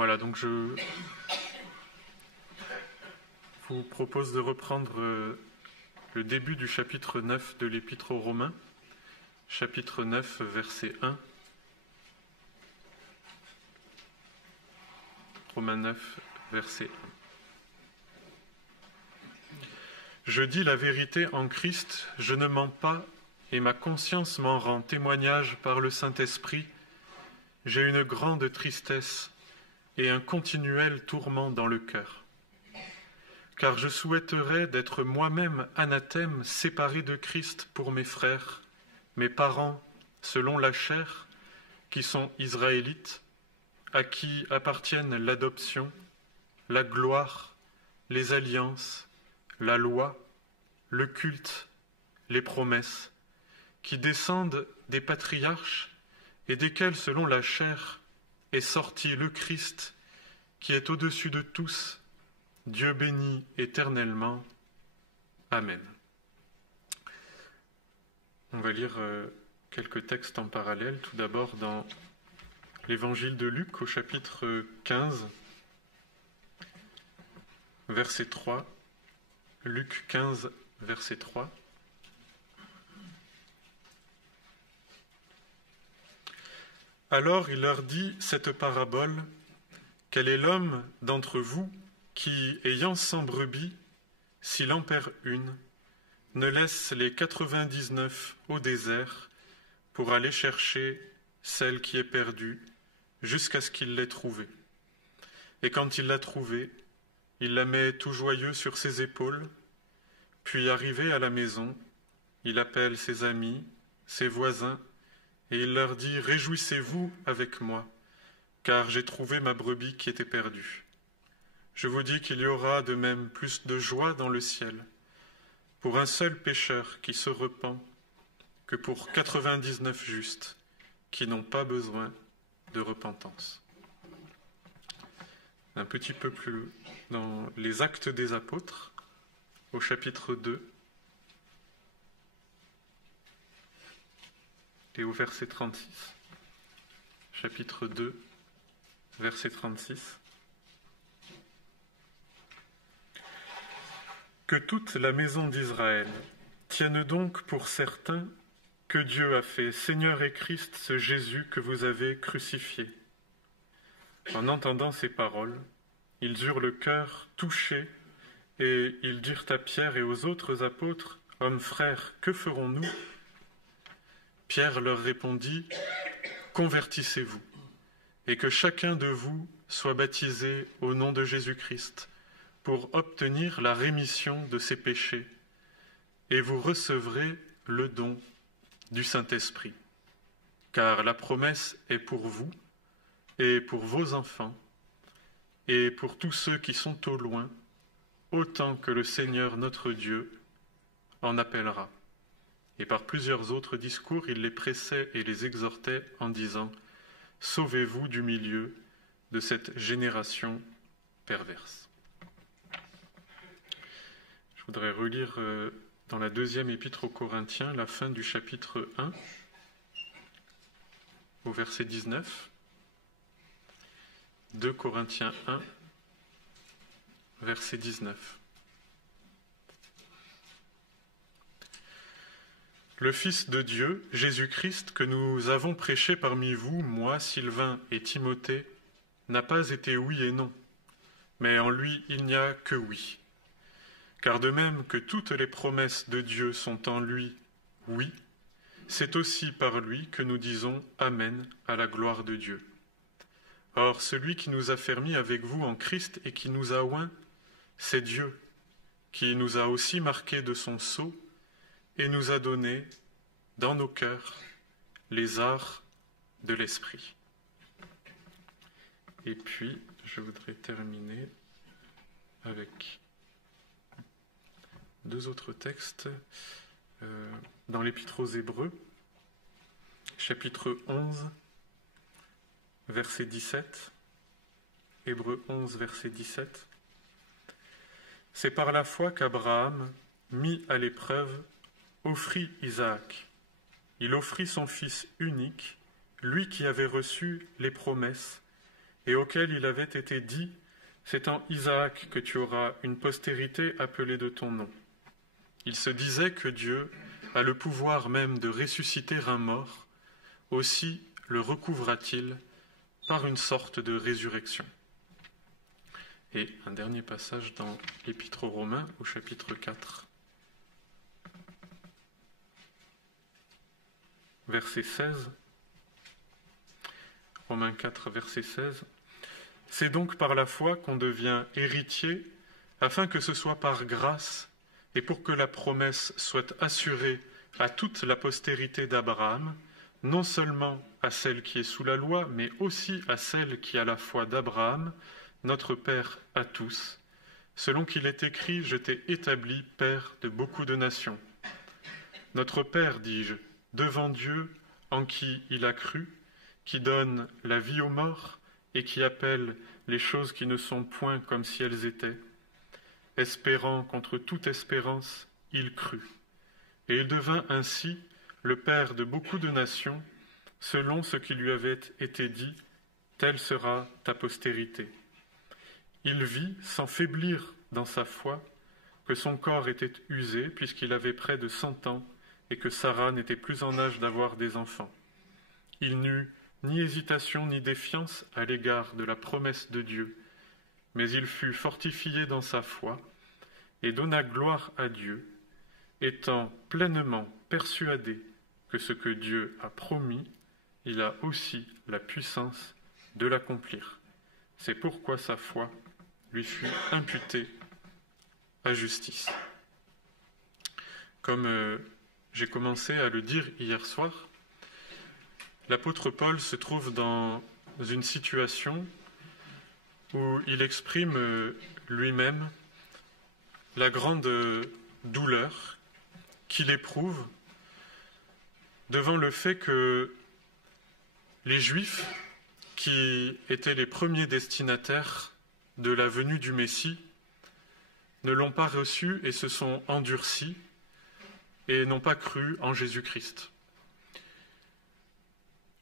Voilà, donc je vous propose de reprendre le début du chapitre 9 de l'Épître aux Romains, chapitre 9, verset 1. Romains 9, verset 1. Je dis la vérité en Christ, je ne mens pas, et ma conscience m'en rend témoignage par le Saint-Esprit. J'ai une grande tristesse et un continuel tourment dans le cœur. Car je souhaiterais d'être moi-même anathème, séparé de Christ pour mes frères, mes parents, selon la chair, qui sont israélites, à qui appartiennent l'adoption, la gloire, les alliances, la loi, le culte, les promesses, qui descendent des patriarches et desquels, selon la chair, est sorti le Christ, qui est au-dessus de tous, Dieu béni éternellement. Amen. On va lire quelques textes en parallèle. Tout d'abord dans l'Évangile de Luc, au chapitre 15, verset 3. Luc 15, verset 3. Alors il leur dit cette parabole: quel est l'homme d'entre vous qui, ayant 100 brebis, s'il en perd une, ne laisse les 99 au désert pour aller chercher celle qui est perdue jusqu'à ce qu'il l'ait trouvée. Et quand il l'a trouvée, il la met tout joyeux sur ses épaules, puis arrivé à la maison, il appelle ses amis, ses voisins, et il leur dit: réjouissez-vous avec moi, car j'ai trouvé ma brebis qui était perdue. Je vous dis qu'il y aura de même plus de joie dans le ciel pour un seul pécheur qui se repent que pour 99 justes qui n'ont pas besoin de repentance. Un petit peu plus dans les Actes des Apôtres, au chapitre 2 et au verset 36. Chapitre 2, verset 36. Que toute la maison d'Israël tienne donc pour certain que Dieu a fait Seigneur et Christ ce Jésus que vous avez crucifié. En entendant ces paroles, ils eurent le cœur touché et ils dirent à Pierre et aux autres apôtres: Hommes frères, que ferons-nous ? Pierre leur répondit: Convertissez-vous, et que chacun de vous soit baptisé au nom de Jésus-Christ pour obtenir la rémission de ses péchés, et vous recevrez le don du Saint-Esprit. Car la promesse est pour vous, et pour vos enfants, et pour tous ceux qui sont au loin, autant que le Seigneur notre Dieu en appellera. Et par plusieurs autres discours, il les pressait et les exhortait en disant: Sauvez-vous du milieu de cette génération perverse. Je voudrais relire dans la deuxième épître aux Corinthiens la fin du chapitre 1, au verset 19. 2 Corinthiens 1, verset 19. Le Fils de Dieu, Jésus-Christ, que nous avons prêché parmi vous, moi, Sylvain et Timothée, n'a pas été oui et non, mais en lui il n'y a que oui. Car de même que toutes les promesses de Dieu sont en lui oui, c'est aussi par lui que nous disons Amen à la gloire de Dieu. Or, celui qui nous a fermis avec vous en Christ et qui nous a oints, c'est Dieu, qui nous a aussi marqués de son sceau et nous a donné, dans nos cœurs, les arts de l'Esprit. Et puis, je voudrais terminer avec deux autres textes dans l'Épître aux Hébreux, chapitre 11, verset 17. Hébreux 11, verset 17. C'est par la foi qu'Abraham, mis à l'épreuve, offrit Isaac. Il offrit son fils unique, lui qui avait reçu les promesses, et auquel il avait été dit, c'est en Isaac que tu auras une postérité appelée de ton nom. Il se disait que Dieu a le pouvoir même de ressusciter un mort, aussi le recouvra-t-il par une sorte de résurrection. Et un dernier passage dans l'Épître aux Romains, au chapitre 4, verset 16. Romains 4, verset 16. « C'est donc par la foi qu'on devient héritier, afin que ce soit par grâce, et pour que la promesse soit assurée à toute la postérité d'Abraham, non seulement à celle qui est sous la loi, mais aussi à celle qui a la foi d'Abraham, notre Père à tous, selon qu'il est écrit, je t'ai établi Père de beaucoup de nations. Notre Père, dis-je, devant Dieu, en qui il a cru, qui donne la vie aux morts et qui appelle les choses qui ne sont point comme si elles étaient. Espérant contre toute espérance, il crut. Et il devint ainsi le Père de beaucoup de nations, selon ce qui lui avait été dit, telle sera ta postérité. Il vit, sans faiblir dans sa foi, que son corps était usé, puisqu'il avait près de 100 ans, et que Sarah n'était plus en âge d'avoir des enfants. Il n'eut ni hésitation ni défiance à l'égard de la promesse de Dieu, mais il fut fortifié dans sa foi, et donna gloire à Dieu, étant pleinement persuadé que ce que Dieu a promis, il a aussi la puissance de l'accomplir. C'est pourquoi sa foi lui fut imputée à justice. Comme j'ai commencé à le dire hier soir, l'apôtre Paul se trouve dans une situation où il exprime lui-même la grande douleur qu'il éprouve devant le fait que les Juifs, qui étaient les premiers destinataires de la venue du Messie, ne l'ont pas reçu et se sont endurcis et n'ont pas cru en Jésus-Christ.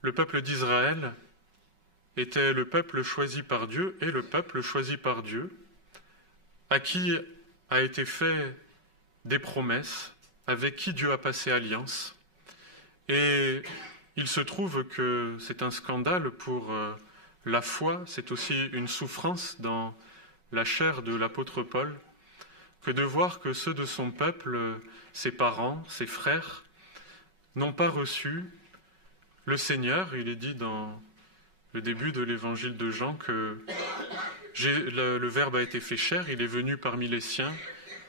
Le peuple d'Israël était le peuple choisi par Dieu et le peuple choisi par Dieu, à qui a été fait des promesses, avec qui Dieu a passé alliance. Et il se trouve que c'est un scandale pour la foi, c'est aussi une souffrance dans la chair de l'apôtre Paul, que de voir que ceux de son peuple, ses parents, ses frères, n'ont pas reçu le Seigneur. Il est dit dans le début de l'évangile de Jean que le Verbe a été fait chair, il est venu parmi les siens,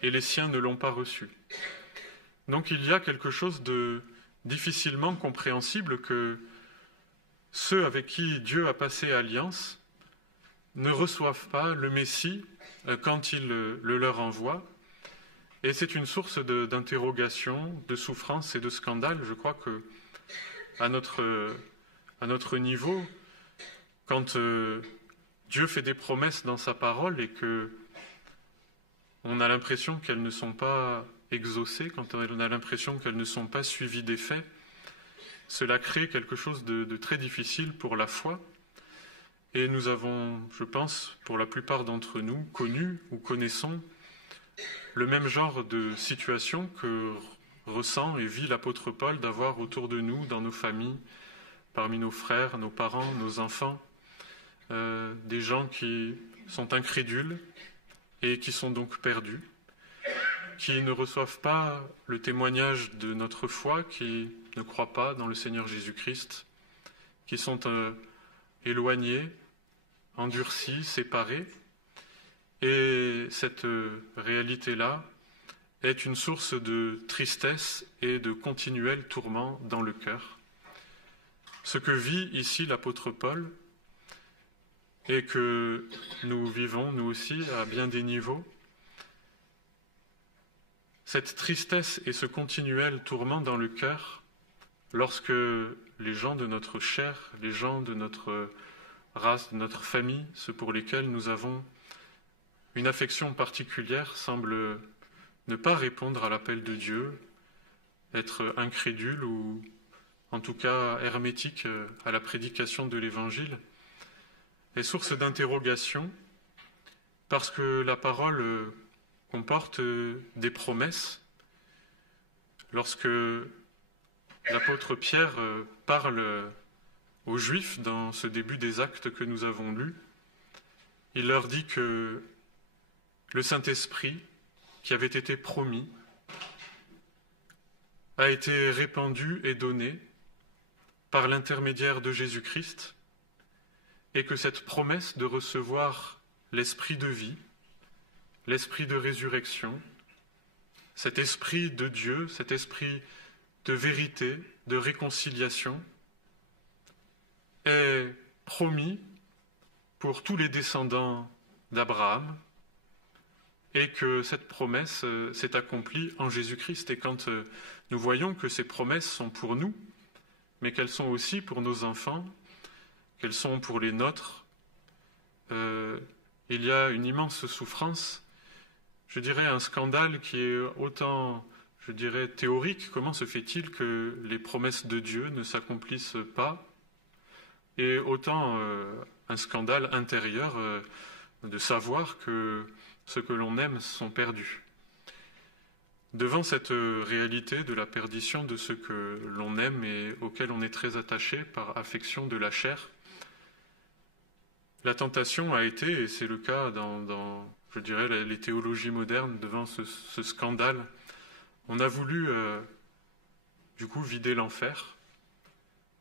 et les siens ne l'ont pas reçu. Donc il y a quelque chose de difficilement compréhensible que ceux avec qui Dieu a passé alliance ne reçoivent pas le Messie quand il le leur envoie. Et c'est une source d'interrogation, de souffrance et de scandale. Je crois que à notre niveau, quand Dieu fait des promesses dans sa parole et que on a l'impression qu'elles ne sont pas exaucées, quand on a l'impression qu'elles ne sont pas suivies des faits, cela crée quelque chose de très difficile pour la foi. Et nous avons, je pense, pour la plupart d'entre nous, connu ou connaissons le même genre de situation que ressent et vit l'apôtre Paul d'avoir autour de nous, dans nos familles, parmi nos frères, nos parents, nos enfants, des gens qui sont incrédules et qui sont donc perdus, qui ne reçoivent pas le témoignage de notre foi, qui ne croient pas dans le Seigneur Jésus-Christ, qui sont éloignés, endurcis, séparés. Et cette réalité-là est une source de tristesse et de continuel tourment dans le cœur. Ce que vit ici l'apôtre Paul, et que nous vivons, nous aussi, à bien des niveaux, cette tristesse et ce continuel tourment dans le cœur, lorsque les gens de notre chair, les gens de notre race, de notre famille, ceux pour lesquels nous avons une affection particulière, semblent ne pas répondre à l'appel de Dieu, être incrédules ou en tout cas hermétiques à la prédication de l'Évangile, est source d'interrogation parce que la parole comporte des promesses. Lorsque l'apôtre Pierre parle aux Juifs dans ce début des actes que nous avons lus, il leur dit que le Saint-Esprit qui avait été promis a été répandu et donné par l'intermédiaire de Jésus-Christ, et que cette promesse de recevoir l'Esprit de vie, l'Esprit de résurrection, cet Esprit de Dieu, cet Esprit de vérité, de réconciliation, est promis pour tous les descendants d'Abraham, et que cette promesse s'est accomplie en Jésus-Christ. Et quand nous voyons que ces promesses sont pour nous, mais qu'elles sont aussi pour nos enfants, qu'elles sont pour les nôtres, il y a une immense souffrance, je dirais un scandale qui est autant, je dirais, théorique. Comment se fait-il que les promesses de Dieu ne s'accomplissent pas? Et autant un scandale intérieur de savoir que ceux que l'on aime sont perdus. Devant cette réalité de la perdition de ceux que l'on aime et auxquels on est très attaché par affection de la chair, la tentation a été, et c'est le cas dans je dirais, les théologies modernes, devant ce scandale, on a voulu du coup vider l'enfer,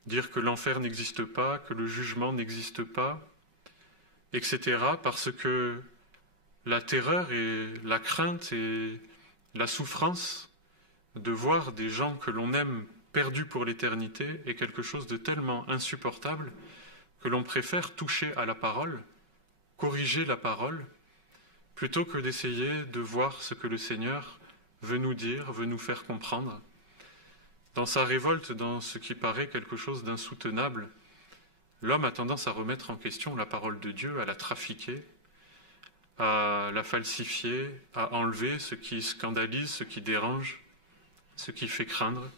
dire que l'enfer n'existe pas, que le jugement n'existe pas, etc., parce que la terreur et la crainte et la souffrance de voir des gens que l'on aime perdus pour l'éternité est quelque chose de tellement insupportable que l'on préfère toucher à la parole, corriger la parole, plutôt que d'essayer de voir ce que le Seigneur veut nous dire, veut nous faire comprendre. Dans sa révolte, dans ce qui paraît quelque chose d'insoutenable, l'homme a tendance à remettre en question la parole de Dieu, à la trafiquer, à la falsifier, à enlever ce qui scandalise, ce qui dérange, ce qui fait craindre.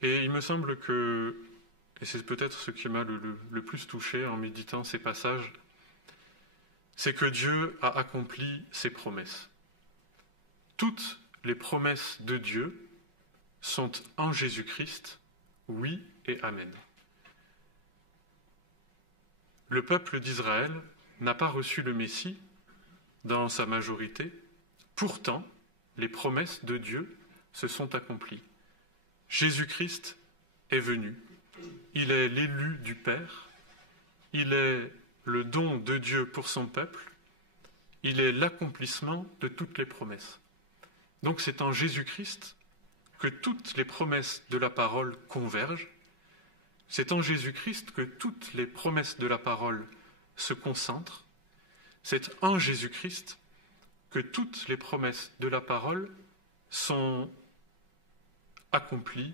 Et il me semble que, et c'est peut-être ce qui m'a le plus touché en méditant ces passages, c'est que Dieu a accompli ses promesses. Toutes les promesses de Dieu sont en Jésus-Christ, oui et amen. Le peuple d'Israël n'a pas reçu le Messie dans sa majorité, pourtant les promesses de Dieu se sont accomplies. Jésus-Christ est venu, il est l'élu du Père, il est le don de Dieu pour son peuple, il est l'accomplissement de toutes les promesses. Donc c'est en Jésus-Christ que toutes les promesses de la parole convergent, c'est en Jésus-Christ que toutes les promesses de la parole se concentrent, c'est en Jésus-Christ que toutes les promesses de la parole sont accomplies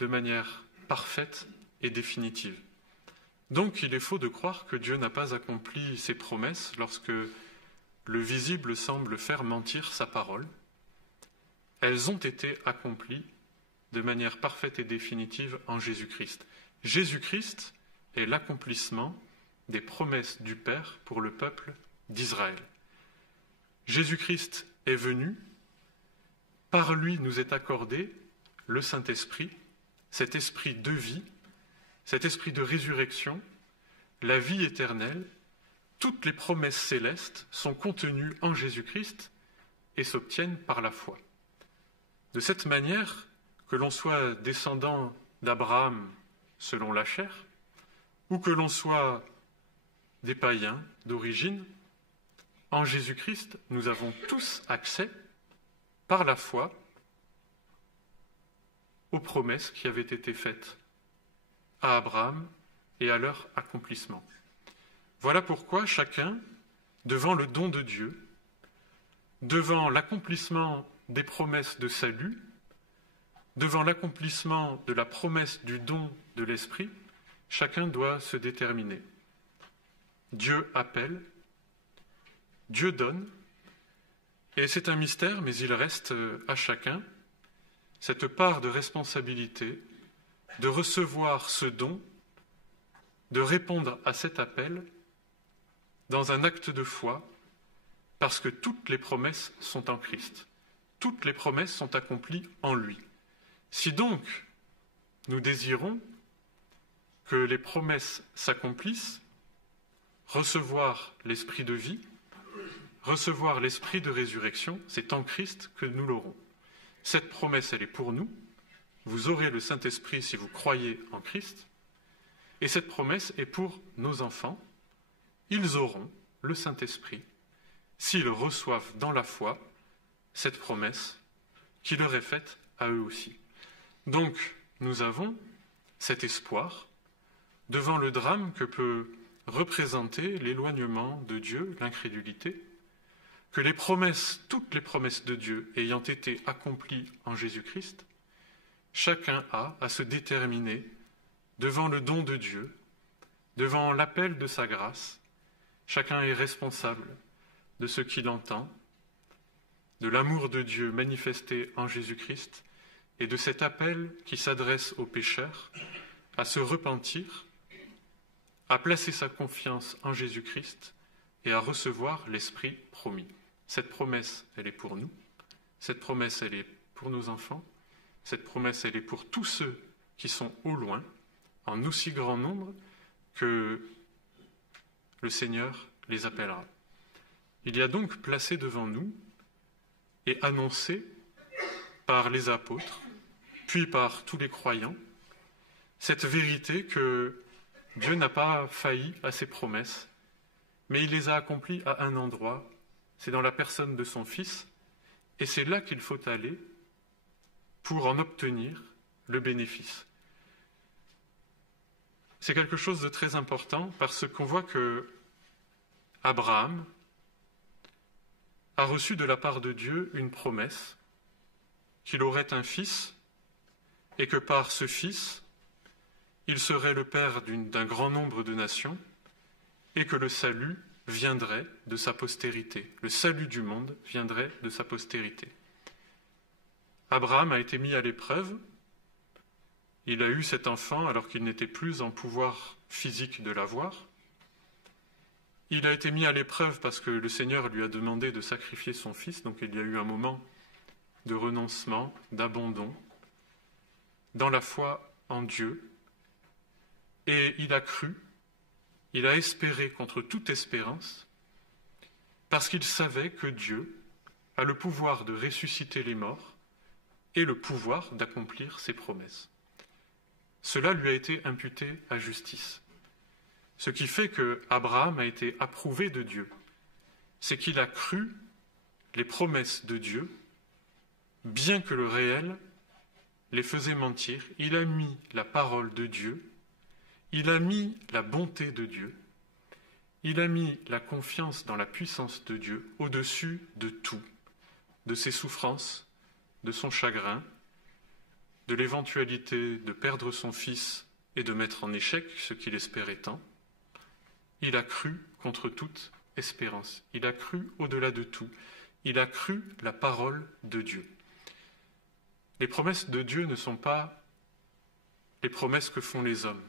de manière parfaite et définitive. Donc il est faux de croire que Dieu n'a pas accompli ses promesses lorsque le visible semble faire mentir sa parole. Elles ont été accomplies de manière parfaite et définitive en Jésus-Christ. Jésus-Christ est l'accomplissement des promesses du Père pour le peuple d'Israël. Jésus-Christ est venu, par lui nous est accordé le Saint-Esprit, cet esprit de vie, cet esprit de résurrection, la vie éternelle. Toutes les promesses célestes sont contenues en Jésus-Christ et s'obtiennent par la foi. De cette manière, que l'on soit descendant d'Abraham selon la chair, ou que l'on soit des païens d'origine, en Jésus-Christ, nous avons tous accès, par la foi, aux promesses qui avaient été faites à Abraham et à leur accomplissement. Voilà pourquoi chacun, devant le don de Dieu, devant l'accomplissement des promesses de salut, devant l'accomplissement de la promesse du don de l'Esprit, chacun doit se déterminer. Dieu appelle, Dieu donne, et c'est un mystère, mais il reste à chacun cette part de responsabilité de recevoir ce don de répondre à cet appel dans un acte de foi, parce que toutes les promesses sont en Christ. Toutes les promesses sont accomplies en lui. Si donc nous désirons que les promesses s'accomplissent, recevoir l'esprit de vie, recevoir l'esprit de résurrection, c'est en Christ que nous l'aurons. Cette promesse, elle est pour nous. Vous aurez le Saint-Esprit si vous croyez en Christ. Et cette promesse est pour nos enfants. Ils auront le Saint-Esprit s'ils reçoivent dans la foi cette promesse qui leur est faite à eux aussi. Donc, nous avons cet espoir devant le drame que peut représenter l'éloignement de Dieu, l'incrédulité, que les promesses, toutes les promesses de Dieu ayant été accomplies en Jésus-Christ, chacun a à se déterminer devant le don de Dieu, devant l'appel de sa grâce. Chacun est responsable de ce qu'il entend, de l'amour de Dieu manifesté en Jésus-Christ et de cet appel qui s'adresse aux pécheurs à se repentir, à placer sa confiance en Jésus-Christ et à recevoir l'Esprit promis. Cette promesse, elle est pour nous. Cette promesse, elle est pour nos enfants. Cette promesse, elle est pour tous ceux qui sont au loin, en aussi grand nombre que le Seigneur les appellera. Il y a donc placé devant nous et annoncé par les apôtres, puis par tous les croyants, cette vérité que Dieu n'a pas failli à ses promesses, mais il les a accomplies à un endroit, c'est dans la personne de son Fils, et c'est là qu'il faut aller pour en obtenir le bénéfice. C'est quelque chose de très important parce qu'on voit que Abraham a reçu de la part de Dieu une promesse qu'il aurait un fils et que par ce fils, il serait le père d'un grand nombre de nations et que le salut viendrait de sa postérité. Le salut du monde viendrait de sa postérité. Abraham a été mis à l'épreuve. Il a eu cet enfant alors qu'il n'était plus en pouvoir physique de l'avoir. Il a été mis à l'épreuve parce que le Seigneur lui a demandé de sacrifier son fils, donc il y a eu un moment de renoncement, d'abandon, dans la foi en Dieu. Et il a cru, il a espéré contre toute espérance, parce qu'il savait que Dieu a le pouvoir de ressusciter les morts et le pouvoir d'accomplir ses promesses. Cela lui a été imputé à justice. Ce qui fait que Abraham a été approuvé de Dieu, c'est qu'il a cru les promesses de Dieu, bien que le réel les faisait mentir. Il a mis la parole de Dieu, il a mis la bonté de Dieu, il a mis la confiance dans la puissance de Dieu au-dessus de tout, de ses souffrances, de son chagrin, de l'éventualité de perdre son fils et de mettre en échec ce qu'il espérait tant. Il a cru contre toute espérance. Il a cru au-delà de tout. Il a cru la parole de Dieu. Les promesses de Dieu ne sont pas les promesses que font les hommes.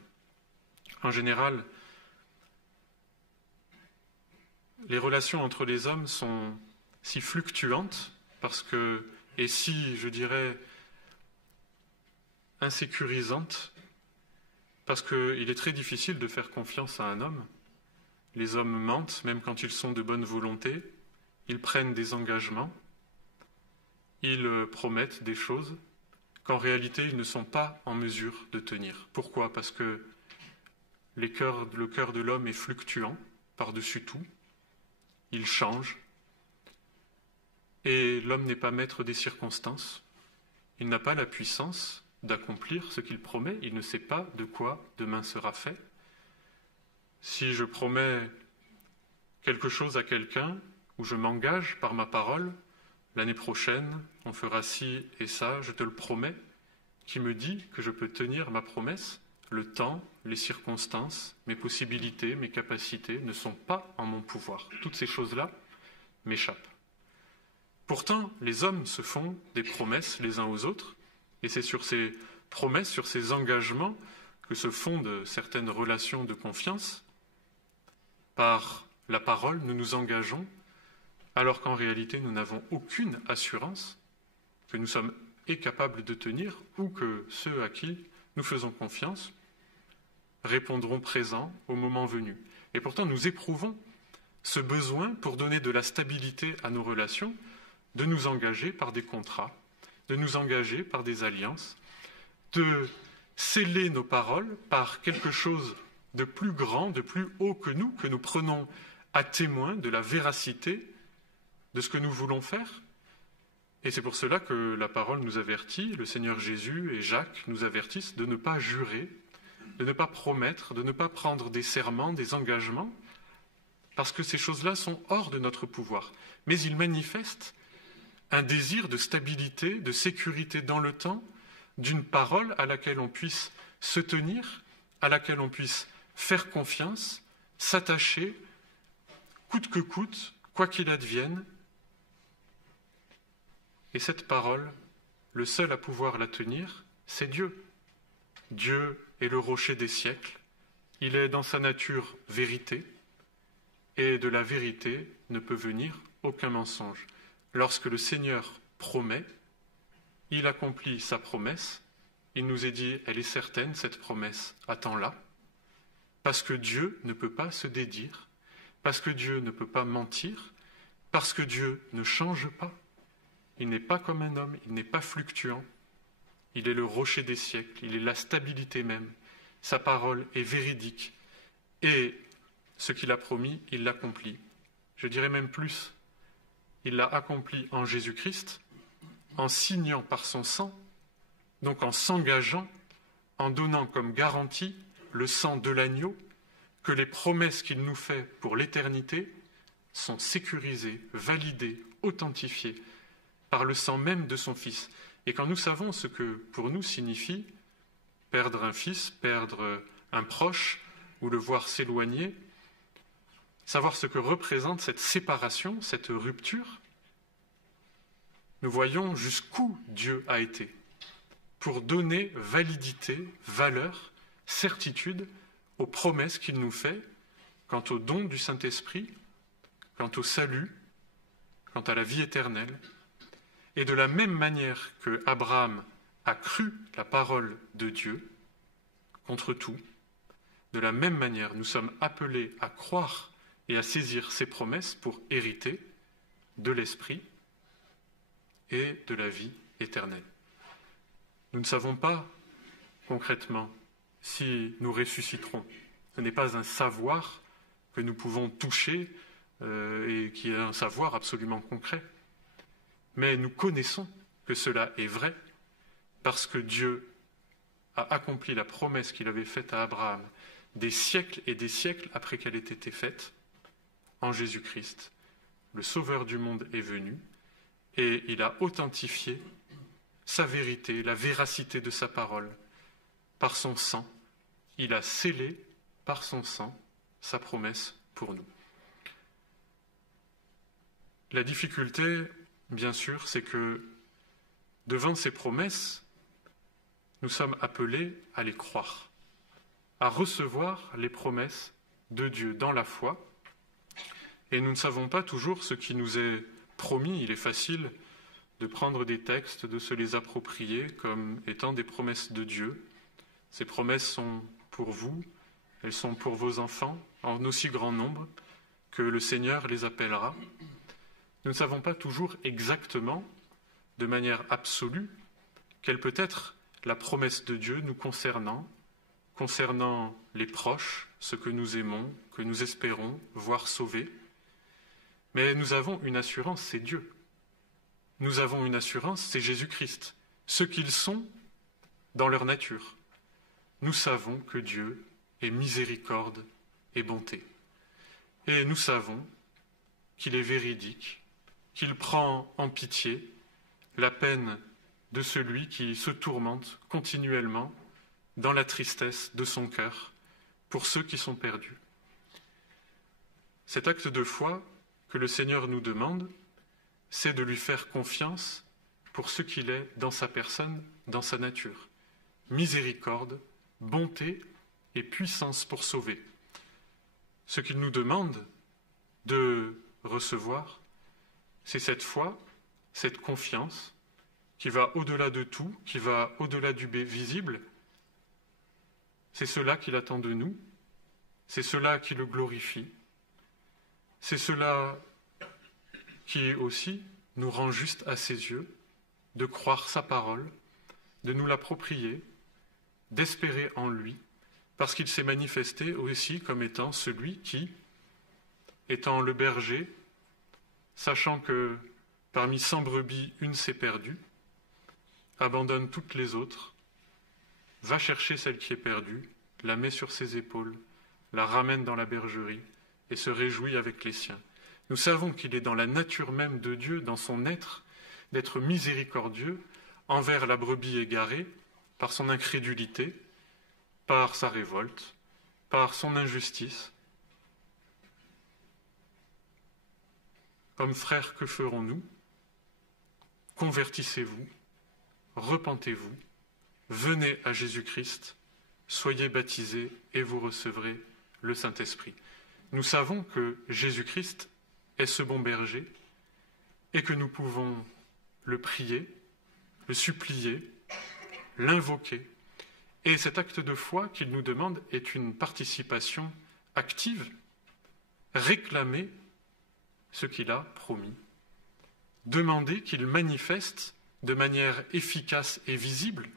En général, les relations entre les hommes sont si fluctuantes et si, je dirais, insécurisantes, parce qu'il est très difficile de faire confiance à un homme. Les hommes mentent, même quand ils sont de bonne volonté, ils prennent des engagements, ils promettent des choses qu'en réalité ils ne sont pas en mesure de tenir. Pourquoi ? Parce que le cœur de l'homme est fluctuant par-dessus tout, il change, et l'homme n'est pas maître des circonstances, il n'a pas la puissance d'accomplir ce qu'il promet, il ne sait pas de quoi demain sera fait. Si je promets quelque chose à quelqu'un, ou je m'engage par ma parole, l'année prochaine, on fera ci et ça, je te le promets, qui me dit que je peux tenir ma promesse? Le temps, les circonstances, mes possibilités, mes capacités ne sont pas en mon pouvoir. Toutes ces choses-là m'échappent. Pourtant, les hommes se font des promesses les uns aux autres, et c'est sur ces promesses, sur ces engagements, que se fondent certaines relations de confiance. Par la parole, nous nous engageons, alors qu'en réalité, nous n'avons aucune assurance que nous sommes capables de tenir ou que ceux à qui nous faisons confiance répondront présents au moment venu. Et pourtant, nous éprouvons ce besoin, pour donner de la stabilité à nos relations, de nous engager par des contrats, de nous engager par des alliances, de sceller nos paroles par quelque chose de plus grand, de plus haut que nous prenons à témoin de la véracité de ce que nous voulons faire. Et c'est pour cela que la parole nous avertit, le Seigneur Jésus et Jacques nous avertissent de ne pas jurer, de ne pas promettre, de ne pas prendre des serments, des engagements, parce que ces choses-là sont hors de notre pouvoir. Mais ils manifestent un désir de stabilité, de sécurité dans le temps, d'une parole à laquelle on puisse se tenir, à laquelle on puisse faire confiance, s'attacher, coûte que coûte, quoi qu'il advienne. Et cette parole, le seul à pouvoir la tenir, c'est Dieu. Dieu est le rocher des siècles, il est dans sa nature vérité, et de la vérité ne peut venir aucun mensonge. Lorsque le Seigneur promet, il accomplit sa promesse, il nous est dit, elle est certaine, cette promesse, attends-la, parce que Dieu ne peut pas se dédire, parce que Dieu ne peut pas mentir, parce que Dieu ne change pas. Il n'est pas comme un homme, il n'est pas fluctuant. Il est le rocher des siècles, il est la stabilité même. Sa parole est véridique. Et ce qu'il a promis, il l'accomplit. Je dirais même plus, il l'a accompli en Jésus-Christ, en signant par son sang, donc en s'engageant, en donnant comme garantie le sang de l'agneau, que les promesses qu'il nous fait pour l'éternité sont sécurisées, validées, authentifiées par le sang même de son Fils. Et quand nous savons ce que pour nous signifie perdre un fils, perdre un proche ou le voir s'éloigner, savoir ce que représente cette séparation, cette rupture, nous voyons jusqu'où Dieu a été pour donner validité, valeur, certitude aux promesses qu'il nous fait quant au don du Saint-Esprit, quant au salut, quant à la vie éternelle. Et de la même manière que Abraham a cru la parole de Dieu contre tout, de la même manière nous sommes appelés à croire et à saisir ses promesses pour hériter de l'Esprit et de la vie éternelle. Nous ne savons pas concrètement si nous ressusciterons. Ce n'est pas un savoir que nous pouvons toucher et qui est un savoir absolument concret. Mais nous connaissons que cela est vrai parce que Dieu a accompli la promesse qu'il avait faite à Abraham des siècles et des siècles après qu'elle ait été faite en Jésus-Christ. Le Sauveur du monde est venu et il a authentifié sa vérité, la véracité de sa parole par son sang. Il a scellé par son sang sa promesse pour nous. La difficulté, bien sûr, c'est que devant ces promesses, nous sommes appelés à les croire, à recevoir les promesses de Dieu dans la foi. Et nous ne savons pas toujours ce qui nous est promis. Il est facile de prendre des textes, de se les approprier comme étant des promesses de Dieu. Ces promesses sont pour vous, elles sont pour vos enfants, en aussi grand nombre que le Seigneur les appellera. Nous ne savons pas toujours exactement, de manière absolue, quelle peut être la promesse de Dieu nous concernant les proches, ceux que nous aimons, que nous espérons voir sauvés. Mais nous avons une assurance, c'est Dieu. Nous avons une assurance, c'est Jésus-Christ, ce qu'ils sont dans leur nature. Nous savons que Dieu est miséricorde et bonté. Et nous savons qu'il est véridique, qu'il prend en pitié la peine de celui qui se tourmente continuellement dans la tristesse de son cœur pour ceux qui sont perdus. Cet acte de foi que le Seigneur nous demande, c'est de lui faire confiance pour ce qu'il est dans sa personne, dans sa nature. Miséricorde, bonté et puissance pour sauver. Ce qu'il nous demande de recevoir, c'est cette foi, cette confiance qui va au-delà de tout, qui va au-delà du visible. C'est cela qu'il attend de nous, c'est cela qui le glorifie, c'est cela qui aussi nous rend juste à ses yeux, de croire sa parole, de nous l'approprier, d'espérer en lui, parce qu'il s'est manifesté aussi comme étant celui qui, étant le berger, sachant que parmi 100 brebis, une s'est perdue, abandonne toutes les autres, va chercher celle qui est perdue, la met sur ses épaules, la ramène dans la bergerie et se réjouit avec les siens. Nous savons qu'il est dans la nature même de Dieu, dans son être, d'être miséricordieux envers la brebis égarée par son incrédulité, par sa révolte, par son injustice. Hommes frères, que ferons-nous? Convertissez-vous, repentez-vous, venez à Jésus-Christ, soyez baptisés et vous recevrez le Saint-Esprit. Nous savons que Jésus-Christ est ce bon berger et que nous pouvons le prier, le supplier, l'invoquer. Et cet acte de foi qu'il nous demande est une participation active, réclamer ce qu'il a promis, demander qu'il manifeste de manière efficace et visible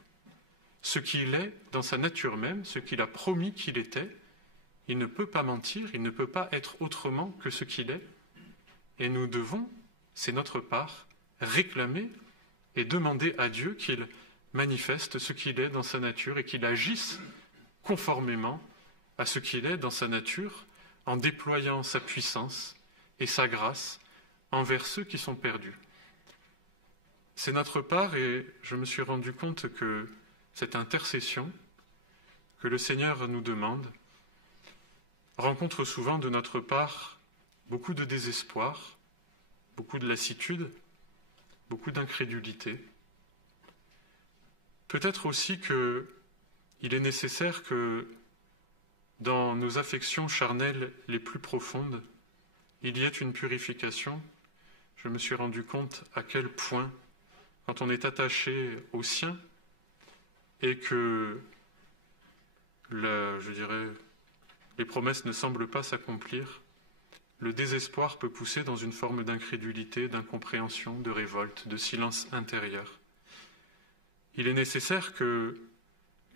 ce qu'il est dans sa nature même, ce qu'il a promis qu'il était. Il ne peut pas mentir, il ne peut pas être autrement que ce qu'il est. Et nous devons, c'est notre part, réclamer et demander à Dieu qu'il manifeste ce qu'il est dans sa nature et qu'il agisse conformément à ce qu'il est dans sa nature en déployant sa puissance et sa grâce envers ceux qui sont perdus. C'est notre part et je me suis rendu compte que cette intercession que le Seigneur nous demande rencontre souvent de notre part beaucoup de désespoir, beaucoup de lassitude, beaucoup d'incrédulité. Peut-être aussi qu'il est nécessaire que dans nos affections charnelles les plus profondes, il y ait une purification. Je me suis rendu compte à quel point, quand on est attaché au sien et que, les promesses ne semblent pas s'accomplir, le désespoir peut pousser dans une forme d'incrédulité, d'incompréhension, de révolte, de silence intérieur. Il est nécessaire que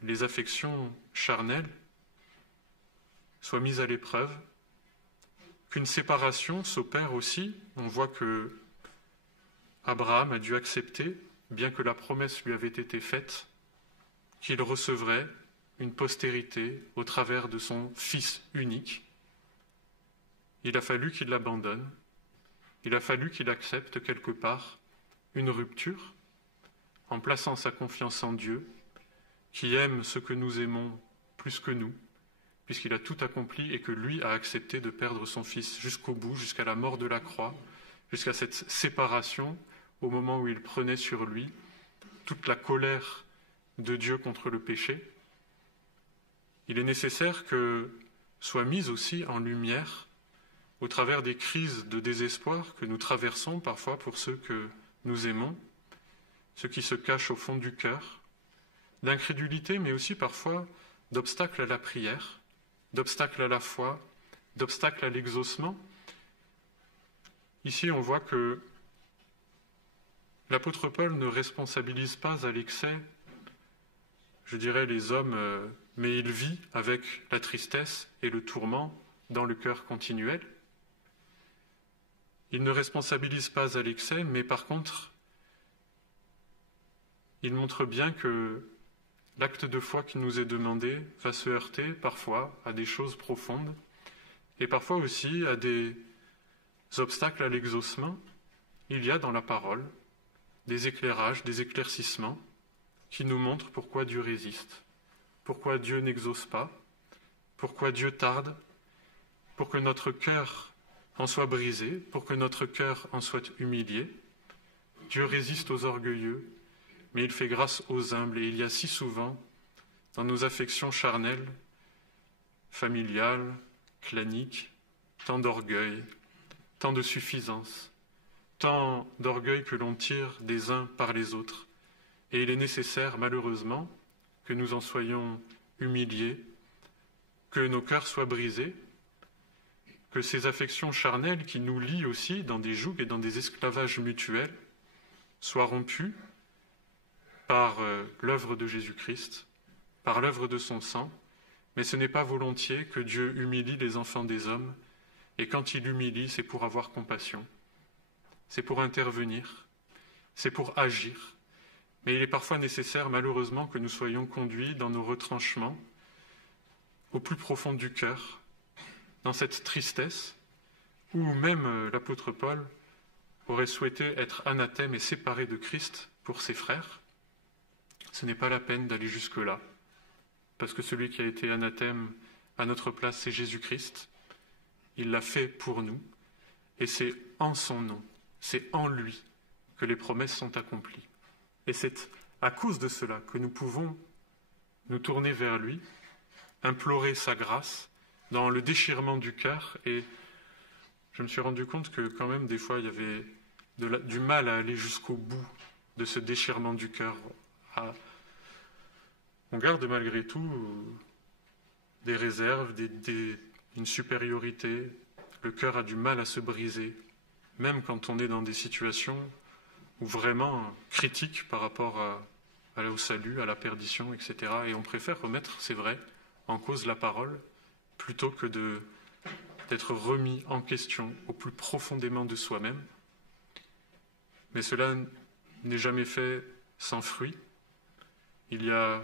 les affections charnelles soient mises à l'épreuve, qu'une séparation s'opère aussi. On voit que Abraham a dû accepter, bien que la promesse lui avait été faite, qu'il recevrait une postérité au travers de son fils unique. Il a fallu qu'il l'abandonne, il a fallu qu'il accepte quelque part une rupture en plaçant sa confiance en Dieu, qui aime ce que nous aimons plus que nous, puisqu'il a tout accompli et que lui a accepté de perdre son fils jusqu'au bout, jusqu'à la mort de la croix, jusqu'à cette séparation au moment où il prenait sur lui toute la colère de Dieu contre le péché. Il est nécessaire que soit mise aussi en lumière, au travers des crises de désespoir que nous traversons parfois pour ceux que nous aimons, ceux qui se cachent au fond du cœur, d'incrédulité, mais aussi parfois d'obstacles à la prière, d'obstacles à la foi, d'obstacles à l'exaucement. Ici, on voit que l'apôtre Paul ne responsabilise pas à l'excès, je dirais, les hommes, mais il vit avec la tristesse et le tourment dans le cœur continuel. Il ne responsabilise pas à l'excès, mais par contre, il montre bien que l'acte de foi qui nous est demandé va se heurter parfois à des choses profondes et parfois aussi à des obstacles à l'exaucement. Il y a dans la parole des éclairages, des éclaircissements qui nous montrent pourquoi Dieu résiste, pourquoi Dieu n'exauce pas, pourquoi Dieu tarde, pour que notre cœur en soit brisé, pour que notre cœur en soit humilié. Dieu résiste aux orgueilleux, mais il fait grâce aux humbles, et il y a si souvent dans nos affections charnelles, familiales, claniques, tant d'orgueil, tant de suffisance, tant d'orgueil que l'on tire des uns par les autres. Et il est nécessaire, malheureusement, que nous en soyons humiliés, que nos cœurs soient brisés, que ces affections charnelles qui nous lient aussi dans des jougs et dans des esclavages mutuels soient rompues par l'œuvre de Jésus-Christ, par l'œuvre de son sang, mais ce n'est pas volontiers que Dieu humilie les enfants des hommes, et quand il humilie, c'est pour avoir compassion, c'est pour intervenir, c'est pour agir, mais il est parfois nécessaire, malheureusement, que nous soyons conduits dans nos retranchements, au plus profond du cœur, dans cette tristesse, où même l'apôtre Paul aurait souhaité être anathème et séparé de Christ pour ses frères. Ce n'est pas la peine d'aller jusque-là, parce que celui qui a été anathème à notre place, c'est Jésus-Christ. Il l'a fait pour nous, et c'est en son nom, c'est en lui que les promesses sont accomplies. Et c'est à cause de cela que nous pouvons nous tourner vers lui, implorer sa grâce dans le déchirement du cœur. Et je me suis rendu compte que quand même des fois il y avait du mal à aller jusqu'au bout de ce déchirement du cœur. On garde malgré tout des réserves, une supériorité. Le cœur a du mal à se briser, même quand on est dans des situations ou vraiment critiques par rapport au salut, à la perdition, etc. Et on préfère remettre, c'est vrai, en cause la parole, plutôt que d'être remis en question au plus profondément de soi-même. Mais cela n'est jamais fait sans fruit. Il y a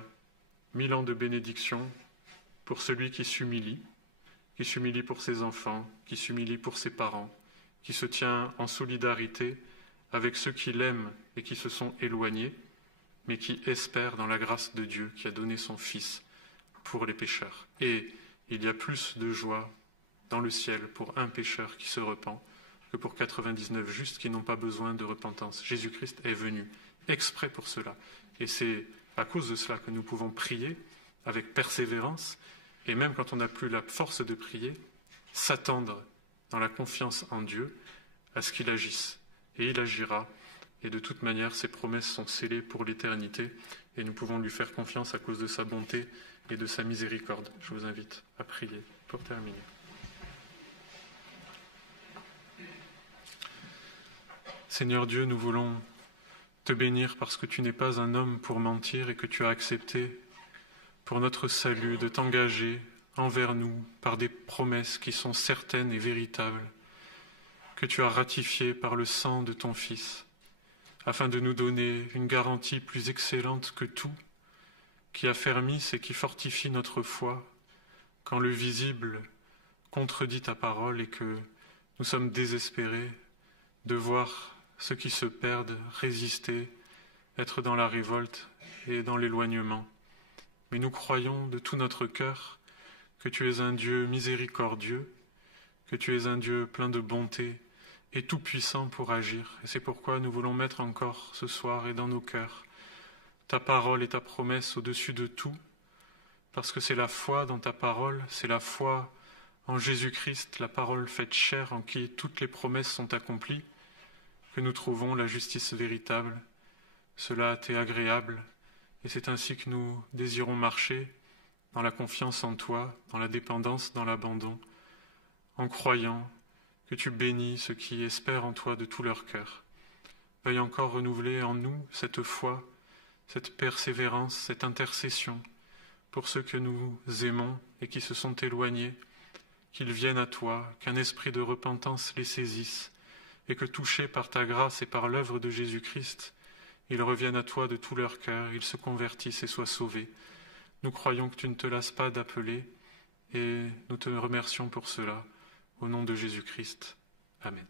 1000 ans de bénédiction pour celui qui s'humilie pour ses enfants, qui s'humilie pour ses parents, qui se tient en solidarité avec ceux qui l'aiment et qui se sont éloignés, mais qui espèrent dans la grâce de Dieu qui a donné son Fils pour les pécheurs. Et il y a plus de joie dans le ciel pour un pécheur qui se repent que pour 99 justes qui n'ont pas besoin de repentance. Jésus-Christ est venu exprès pour cela. Et c'est à cause de cela que nous pouvons prier avec persévérance, et même quand on n'a plus la force de prier, s'attendre dans la confiance en Dieu à ce qu'il agisse. Et il agira, et de toute manière, ses promesses sont scellées pour l'éternité, et nous pouvons lui faire confiance à cause de sa bonté et de sa miséricorde. Je vous invite à prier pour terminer. Seigneur Dieu, nous voulons te bénir parce que tu n'es pas un homme pour mentir et que tu as accepté pour notre salut de t'engager envers nous par des promesses qui sont certaines et véritables, que tu as ratifiées par le sang de ton Fils, afin de nous donner une garantie plus excellente que tout, qui affermisse et qui fortifie notre foi quand le visible contredit ta parole et que nous sommes désespérés de voir ceux qui se perdent résister, être dans la révolte et dans l'éloignement. Mais nous croyons de tout notre cœur que tu es un Dieu miséricordieux, que tu es un Dieu plein de bonté et tout-puissant pour agir. Et c'est pourquoi nous voulons mettre encore ce soir et dans nos cœurs ta parole et ta promesse au-dessus de tout, parce que c'est la foi dans ta parole, c'est la foi en Jésus-Christ, la parole faite chair en qui toutes les promesses sont accomplies, que nous trouvons la justice véritable. Cela t'est agréable, et c'est ainsi que nous désirons marcher dans la confiance en toi, dans la dépendance, dans l'abandon, en croyant que tu bénis ceux qui espèrent en toi de tout leur cœur. Veuille encore renouveler en nous cette foi, cette persévérance, cette intercession pour ceux que nous aimons et qui se sont éloignés, qu'ils viennent à toi, qu'un esprit de repentance les saisisse, et que touchés par ta grâce et par l'œuvre de Jésus-Christ, ils reviennent à toi de tout leur cœur, ils se convertissent et soient sauvés. Nous croyons que tu ne te lasses pas d'appeler, et nous te remercions pour cela, au nom de Jésus-Christ. Amen.